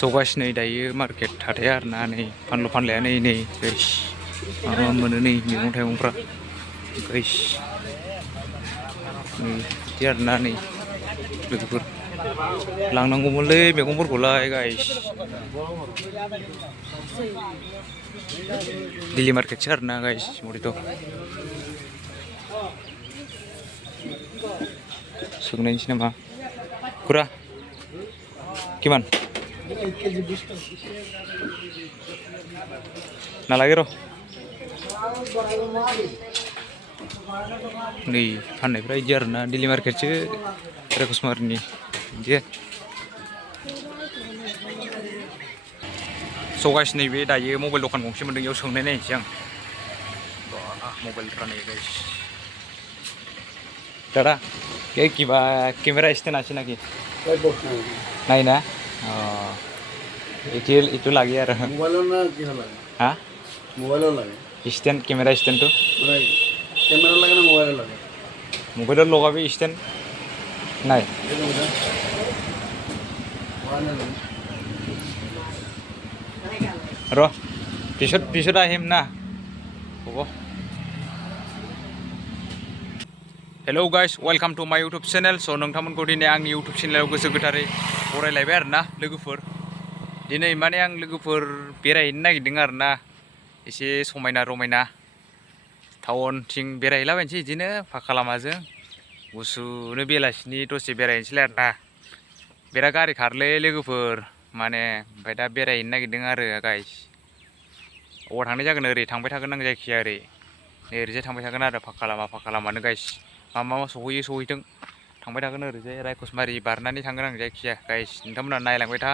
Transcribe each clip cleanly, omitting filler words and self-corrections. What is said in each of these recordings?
सौगासिनो दायो मार्केट हाथाया आरोना नै फानलु फानलाया नै गाइस मा मोनो नै मैगं थाइगंफ्रा गाइस नै बिदि आरोना नै लोगोफोर लांनांगौमोनलै मैगंफोरखौलाय गाइस दिल्ली मार्केटसो आरोना गाइस मरेथ' सोंनायनोसै नामा खुरा किमान नालागे र' नै फाननायफ्रा बिदि आरोना दिल्ली मार्केटसो रायक'समारिनि बिदि सौगासिनो बे दायो मबाइल दखान गंसे मोनदों बेयाव सोंनाय नायनोसै आं मबाइल रानाय गाइस दादा ये किबा कैमरा स्टैंड আছে নাকি নাই না इटु লাগে আর মোবাইলৰ না কি হল হ্যাঁ মোবাইলৰ লাগে স্ট্যান্ড ক্যামেরা স্ট্যান্ড তো ক্যামেরা লাগে না মোবাইলৰ লাগে মোবাইলৰ লগাবি স্ট্যান্ড নাই र पिছত আহিম ना হ'ব हेलो गाइस वेलकाम टू माय यूट्यूब चैनल स' नोंथांमोनखौ दिनै आंनि यूट्यूब चैनेलाव गोसो गोथारै बरायलायबाय आरोना लोगोफोर दिनै माने आं लोगोफोर बेरायहैनो नागिरदों आरोना एसे समायना रमायना टाउनथिं बेरायहैलाबायनोसै बिदिनो फाखा लामाजों गुसुनो बेलासिनि दसे बेरायहैनोसैलाय आरोना बिराद गारि खारोलै लोगोफोर माने ओमफ्राय दा बेरायहैनो नागिरदों आरो गाइस अबाव थांनाय जागोन ओरै थांबाय थागोन आं जायखिया ओरैजाय थांबाय थागोन आरो फाखा लामानो गाइस मा सहैथों थांबाय थागोन ओरैजाय रायक'समारि बारनानै थांगोन आं जायखिया गाइस नोंथांमोना नायलांबाय था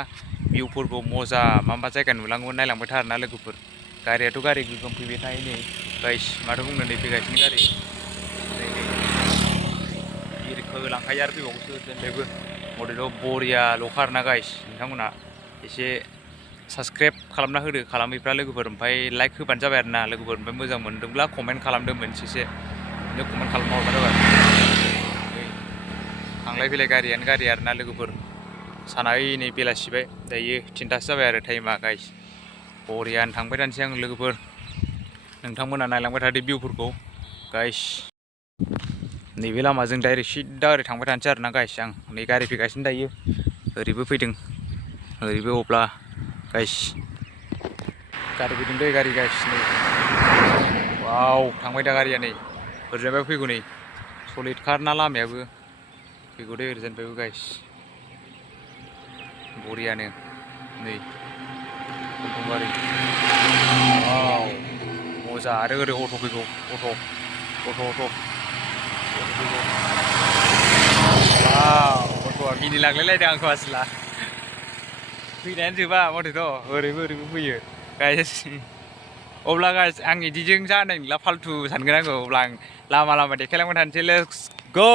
भिउफोरखौ मजा मा जायगा नुलांगोन नायलांबाय था आरोना लोगोफोर गारियाथ' गारि गोगोम फैबाय थायो नै गाइस माथो बुंनो नै फैगासिनो गारि लांखायो आरो फैबावोसो जेनबो मडेलाव बरियाल'खा आरोना गाइस नोंथांमोना एसे साबसक्राइब खालामना होदो खालामैफ्रा लोगोफोर ओमफ्राय लाइक होबानो जाबाय आरोना लोगोफोर ओमफ्राय मोजां मोनदोंब्ला कमेन्ट खालामदो मोनसेसो बिदिनो कमेन्ट खालामना हरबानो जाबाय थांलाय फैलाय गारियानो गारि आरोना लोगोफोर साना नै बेलासिबाय दायो 3थासो जाबाय आरो टाइमा गाइस बरियानो थांबाय थानोसै आं लोगोफोर नोंथांमोना नायलांबाय थादो भिउफोरखौ गाइस नैबे लामाजों डाइरेक्ट सिदा ओरै थांबाय थानोसै आरोना गाइस आं नै गारि फैगासिनो दायो ओरैबो फैदों ओरैबो अब्ला गाइस गारि फैदों दै गारि गाइस नै वाव थांबाय दा गारिया नै ओरैजायबो फैगौ नै सलिड खारना लामायाबो फैगौ दै ओरैजायनिफ्रायबो गाइस बरियानो नै एकदमबारे वाव मोजा आरो ओरै अट' फैगौ अट' अट'आ मिनिलांलायलायदों आंखौ आसोला फैनायानो जोबा मथेथ' ओरैबो फैयो गाइस अब्ला गाइस आं बिदिजों जानाय नंला फाल्थु सानगोन आङो अब्ला आं लामा देखायलांबाय थानोसै लेट्स गो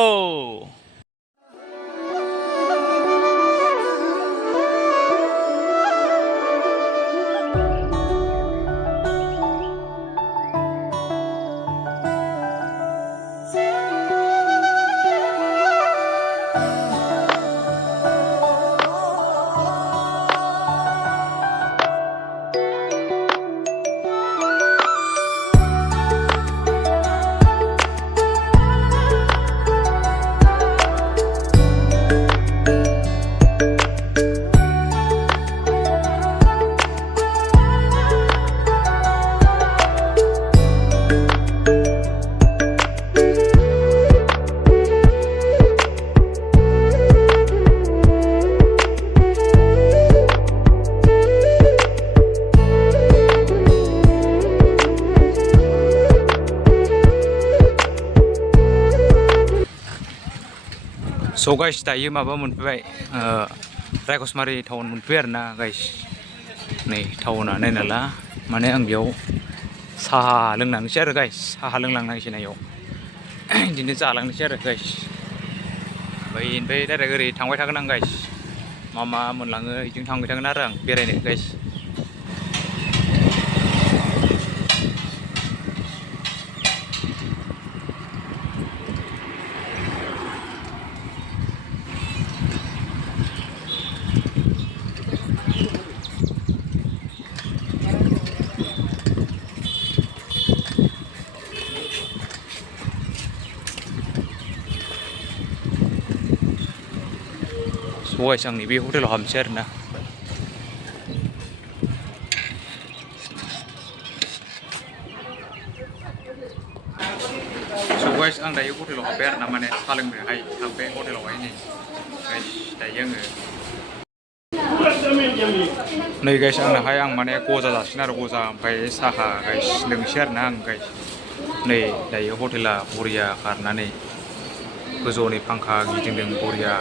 स' गाइस दायो माबा मोनफैबाय रायक'समारि टाउन मोनफैबाय आरोना गाइस नै टाउना नायना ला माने आं बेयाव साहा लोंलांनोसै आरो गाइस साहा लोंलांनांसै नायाव बिदिनो जालांनोसै आरो गाइस ओमफ्राय डाइरेक्ट ओरै थांबाय थागोन आं गाइस मा मोनलाङो बिदिनो थांबाय थागोन आरो आं बेरायनो गाइस स' गाइस आं नैबे हटेलाव हाबनोसै आरोना स' गाइस आं दायो हटेलाव हाबबाय आरोना माने साहा लोंनोहाय हाबबाय हटेलावहाय नै गाइस दायो आङो नै गाइस आंनोहाय आं माने गजा जासिगोन आरो गजा ओमफ्राय साहा गाइस लोंसै आरोना आं गाइस नै दायो हटेला बरिया खारनानै गोजौनि फांखा गिदिंदों बरिया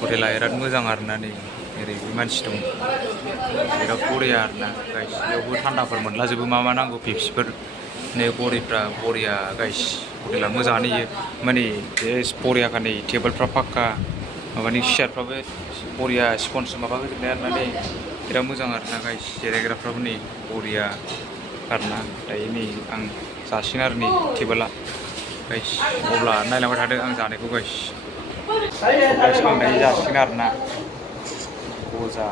हटेला बिराद मोजां आरोना नै ओरैबो मानसि दं बिराद बरिया आरोना गाइस बेयावबो थान्दाफोर मोनलाजोबो मा मा नांगौ पेप्सिफोर नै गरिफ्रा बरिया गाइस हटेला मोजाङानो इयो माने बे बरियाखा नै टेबोलफ्रा फाक्का माबानि सियारफ्राबो बरिया स्पन्ज माबा होजोबनाय आरोना नै बिराद मोजां आरोना गाइस जिरायग्राफ्राबो नै बरिया आरोना दायो नै आं जासिगोन आरो नै टेबोला गाइस अब्ला नायलांबाय थादो आं जानायखौ गाइस आं दायो जासिगोन आरोना गजा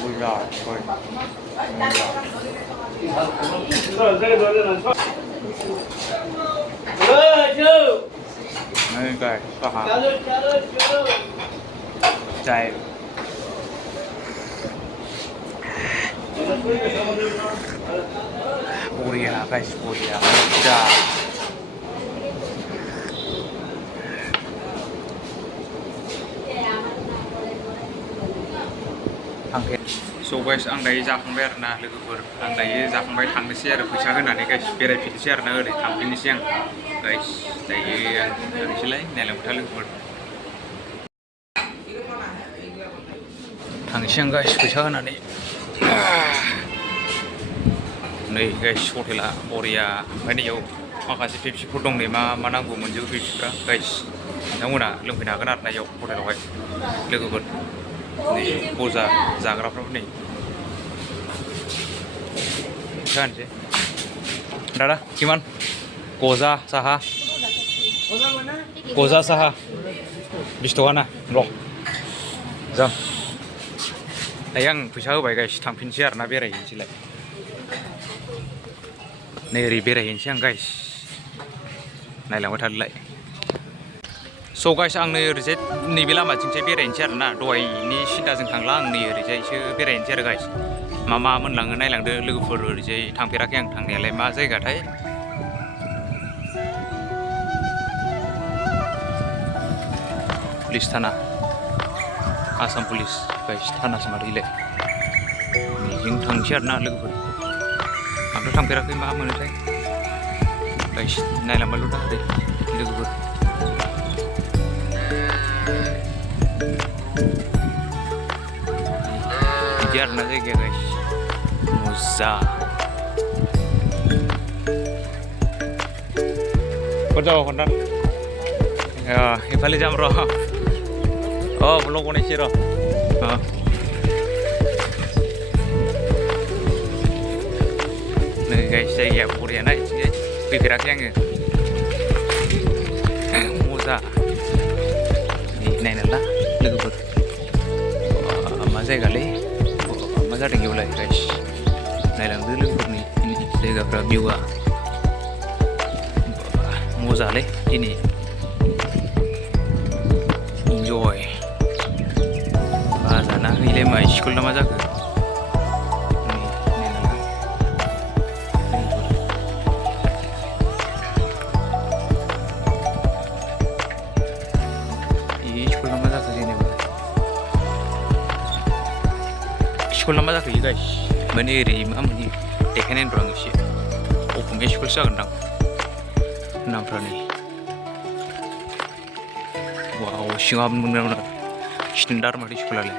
बुरजा नै गाइस साहा चाय बरिया गाइस बरिया बुरजा स' गाइस आं दायो जाखांबाय आरोना लोगोफोर आं दायो जाखांबाय थांनोसै आरो फैसा होनानै गाइस बेरायफिननोसै आरोना ओरै थांफिननोसै आं गाइस दायो आं थांनोसैलाय नायलांबाय था लोगोफोर थांनोसै आं गाइस फैसा होनानै नै गाइस हटेला बरिया ओमफ्राय नैयाव माखासे पेप्सिफोर दं नै मा मा नांगौ मोनजोबो पेप्सिफ्रा गाइस नोंथांमोना लोंफैनो हागोन आरोना इयाव हटेलावहाय लोगोफोर नै गजा जाग्राफ्राबो नै जानोसै दादा किमान गजा साहा गजा साहा 20 टका ना र' जाम दायो आं फैसा होबाय गाइस थांफिनसै आरोना बेरायहैनोसैलाय नै ओरै बेरायहैनोसै आं गाइस नायलांबाय थादोलाय स' गाइस आं नै ओरैजाय नैबे लामाथिंसो बेरायनोसै आरोना दहायनि सिदाजों थांला आं नै ओरैजायसो बेरायनोसै आरो गाइस मा मा मोनलाङो नायलांदो लोगोफोर ओरैजाय थांफेराखै आं थांनायालाय मा जायगाथाय पुलिस थाना आसाम पुलिस गाइस थानासो मारैलाय जों थांसै आरोना लोगोफोर आंथ' थांफेराखै मा मोनोथाय गाइस नायलांबायल' दा ओरै लोगोफोर बिदि आरोना जायगाया गाइस मोजा क'त जाबा खोन्था এইফালে যাম ৰ ব্লগ বনাইছে ৰ नै गाइस जायगाया बरिया ना इथिंजाय फैफेराखै आङो मोजा नायना ला लोगोफोर मा जायगालै मा जादों बेयावलाय गाइस नायलांदो लोगोफोरनि जायगाफ्रा भिउआ मोजालै दिनै इन्जय बाजाना हैलाय मा स्कुल ना मा जाखो स्कुल ना मा जाखो गाइस माने ओरै मा माने देखायनाय र' आं एसे असमिया स्कुलसो जागोनदां नामफ्रा नै वाव सिङाव मोनगोन ना स्टेन्डार्ड माथो स्कुलालाय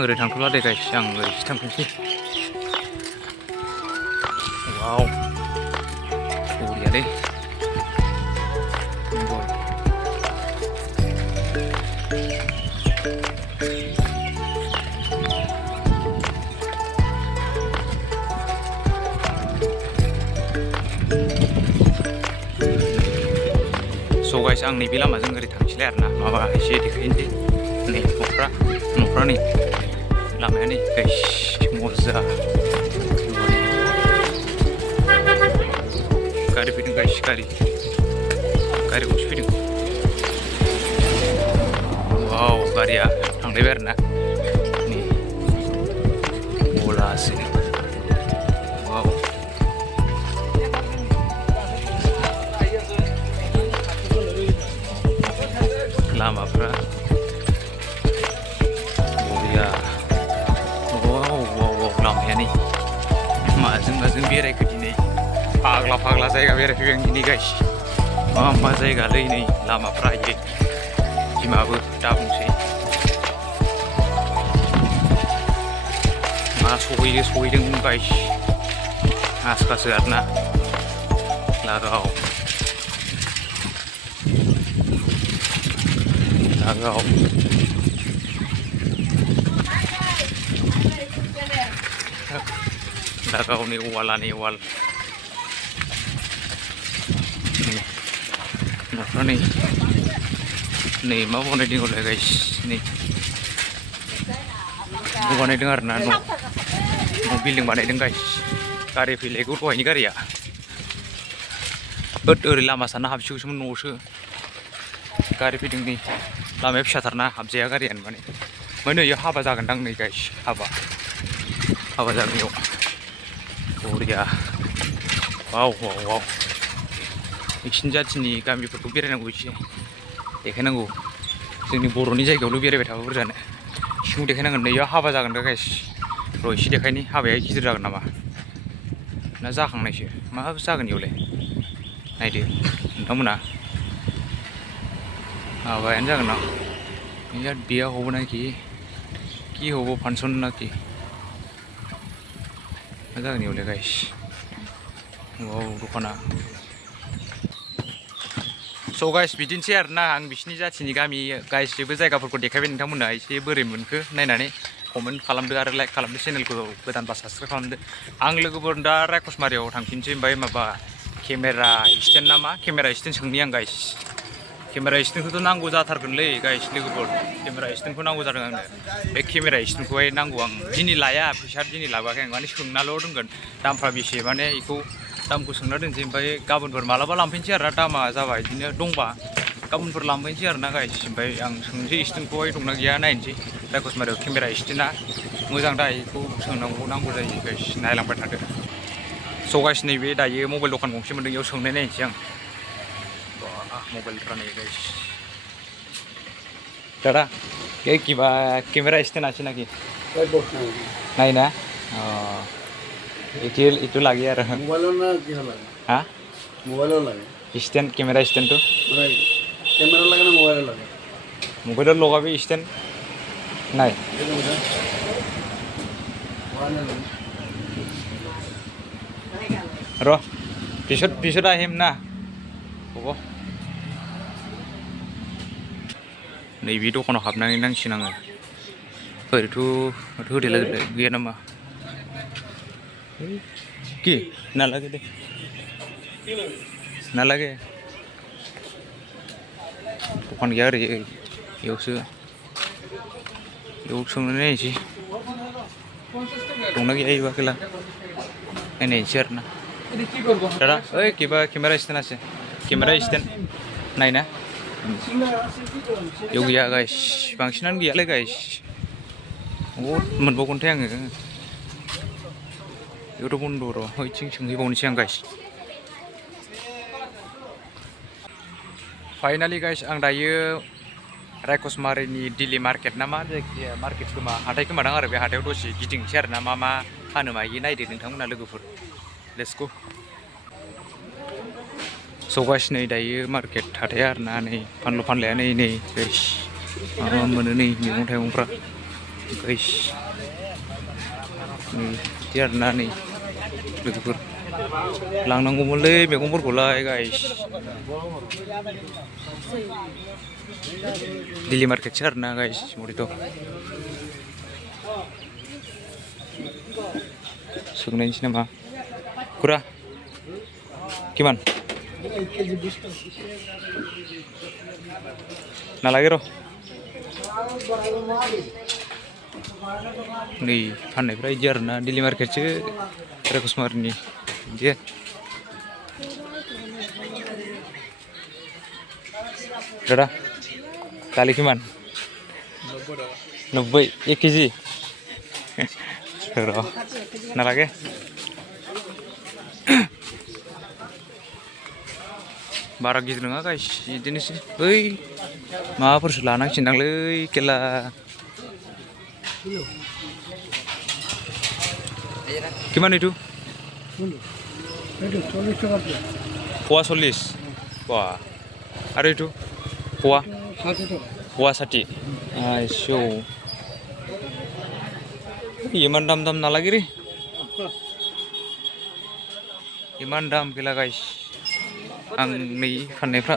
ओरै थांथ'ला दे गाइस आं ओरैसो थांफिनसै वाव बरियालै स' गाइस आं नैबे लामाजों ओरै थांसैलाय आरोना माबा एसे देखायनोसै नै न'फ्रा नै लामाया नै गाइस मोजा guys गारि गंसे फैदों वाव गारिया थांलायबाय आरोना नै गलासो वाव लामाफ्रा बरिया वाव लामाया नै माजों बेरायखो दिनै फाग्ला जायगा बेरायफैबाय आं दिनै गाइस मा जायगालै नै लामाफ्रा इयो दिमाबो दा बुंसै मा सहैदों गाइस आसखासो आरोना लागाव लागावनि वालानि वाल न'फ्रा नै मा बानायदों हले गाइस नै बानायदों आरोना न' बिल्डिं बानायदों गाइस गारि फैलायगौ दहायनि गारिया ओरै लामा साना हाबसिगौसोमोन न'आवसो गारि फैदों नै लामाया फिसाथारना हाबजाया गारियानो माने नै इयाव हाबा जागोनदां नै गाइस हाबा जागोन इयाव बरिया वाव एक्सिन जाथिनि गामिफोरखौ बेरायनांगौ एसे देखायनांगौ जोंनि बर'नि जायगायावल' बेरायबाय थाबा बुरजानो सिङाव देखायनांगोन नै इयाव हाबा जागोन दा गाइस र' एसे देखायनि हाबाया गिदिर जागोन नामा ना जाखांनायसो मा जागोन इयावलाय नायदो नोंथांमोना हाबायानो जागोन ना यार बिया होबो नाकि কি হবো ফাংশন নাকি मा जागोन इयावलाय गाइस वाव दखाना स' गाइस बिदिनोसै आरोना आं बिसिनि जाथिनि गामि गासिबो जायगाफोरखौ देखायबाय नोंथांमोना एसे बोरै मोनखो नायनानै कमेन्ट खालामदो आरो लाइक खालामदो चेनेलखौ गोदानबा साबसक्राइब खालामदो आं लोगोफोर दा रायखसमारियाव थांफिनसै ओमफ्राय माबा केमेरा स्टेन्ड नामा केमेरा स्टेन्ड सोंनि आं गाइस केमेरा स्टेन्डखौथ' नांगौ जाथारगोनलै गाइस लोगोफोर केमेरा स्टेन्डखौ नांगौ जादों आंनो बे केमेरा स्टेन्डखौहाय नांगौ आं दिनै लाया फैसा दिनै लाबोआखै आं माने सोंनाल' दोनगोन दामफ्रा बेसे माने बेखौ दामखौ सोंना दोनसै ओमफ्राय गाबोनफोर मालाबा लांफैनोसै आरोना दामा जाबा बिदिनो दंबा गाबोनफोर लांफैनोसै आरोना गाइस ओमफ्राय आं सोंनोसै स्टेन्डखौहाय दंना गैया नायनोसै रायखसमारियाव केमेरा स्टेन्डआ मोजां दा बेखौ नांगौ जायो गाइस नायलांबाय थादो स' गाइस नैबे दायो मबाइल दखान गंसे मोनदों बेयाव सोंनाय नायनोसै आं मोबाइल रानाय गाइस दादा किबा केमेरा स्टेन्ड আছে নাকি নাই না itu lagi আর মোবাইলৰ না কি লাগে হ্যাঁ মোবাইলৰ লাগে স্ট্যান্ড ক্যামেরা স্ট্যান্ড তো মানে ক্যামেরা লাগে না মোবাইলৰ লাগে মোবাইলত লগাবি স্ট্যান্ড নাই र পিছত আহিম না হ'ব नैबे दखानाव हाबनानै नांसिगोन आङो ओरैथ' होथेला गैया नामा কি নালাগে দে নালাগে दखान गैया ओरै बेयावसो बेयाव सोंनानै नायनोसै दंना गैया एबा खेला नायनोसै आरोना दादा ओइ किबा केमेरा स्टेन्ड আছে केमेरा स्टेन्ड नाय ना बेयाव गैया गाइस बांसिनानो गैयालै गाइस बहुद मोनबावगोनथाय आङो बेयावथ' बन्द' र' ओइथिं सोंहैबावनोसै आं गाइस फाइनालि गाइस आं दायो रायखसमारिनि दिल्ली मार्केट ना मा जायखिजाया मार्केट खोमा हाथाय खोमादां आरो बे हाथायाव दसे गिदिंसै आरो ना मा फानो मायो नायदो नोंथांमोना लोगोफोर लेट्स गो स' गाइस नै दायो मार्केट हाथाया आरोना नै फानलु फानलाया नै गाइस मा मोनो नै मैगं थाइगंफ्रा गाइस नै बिदि आरोना नै लोगोफोर लांनांगौमोनलै मैगंफोरखौलाय गाइस दिल्ली मार्केटसो आरोना गाइस मरिथ' सोंनायनोसै नामा खुरा किमान नालागे र' नै फाननायफ्रा बिदि आरोना दिल्ली मार्केटसो रायखसमारिनि बिदि दादा दालि किमान 90 1 केजी र नालागे बारा गिदिर नङा गाइस बिदिनोसै ओइ माबाफोरसो लानांसिगोनदांलै केला किमान itu itu 40 টাকা plate poa 40 wah ada itu poa 60 টাকা poa 60 aisyo iman dam na lagi ri iman dam gila guys ang ni fanneफ्रा